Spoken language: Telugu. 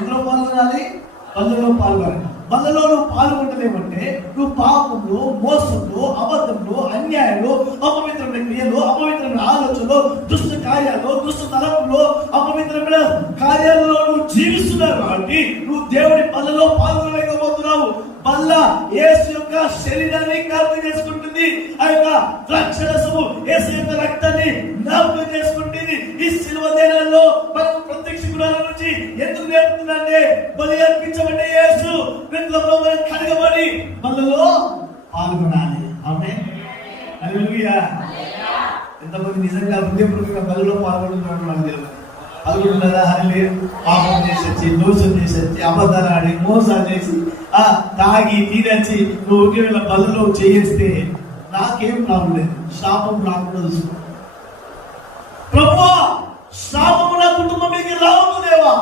ఎందులో పాల్గొనాలి? బల్లలో పాల్గొనాలి. బల్లలో నువ్వు పాల్గొంటలేమంటే నువ్వు పాపంలో, మోసంలో, అబద్ధంలో, అన్యాయంలో, అపవిత్రమైన క్రియలు, అపవిత్రమైన ఆలోచనలు, దుష్ట కార్యాలు, దుష్ట తలంపులో, అపవిత్రమైన కార్యాలలో నువ్వు జీవిస్తున్నావు కాబట్టి నువ్వు దేవుడి బల్లలో పాల్గొనలేకపోతున్నావు. బల్ల యేసు యొక్క శరీరాన్ని జ్ఞాపకం చేసుకుంటుంది. ఆ యొక్క ద్రాక్షరసము యేసు యొక్క రక్తాన్ని జ్ఞాపకం చేసుకుంటుంది. ఈ శిలువ దినాల్లో మనకు ప్రత్యక్ష గుణాల నుంచి ఎందుకు నేర్పుతుందంటే బలి అర్పించబడ్డ యేసు రక్తంలో మనం కడగబడి బల్లలో పాల్గొనాలి. ఆమేన్, హల్లెలూయా. ఎంతమంది నిజంగా హృదయపూర్వకంగా బల్లలో పాల్గొంటున్నాడు మనకు తెలియదు. పాల్గొంటున్నారా? హల్లెలూయా. పాపం చేసొచ్చి, దోషం చేసొచ్చి, అబద్ధాలు ఆడి, మోసాలు చేసి, తాగి తీరచ్చి నువ్వు ఒకవేళ బల్లలో చేస్తే నాకేం ప్రాబ్లం లేదు. శాపం రాకుండా చూసుకో. ప్రభువా, శాపము నా కుటుంబం మీకు రావద్దు దేవా.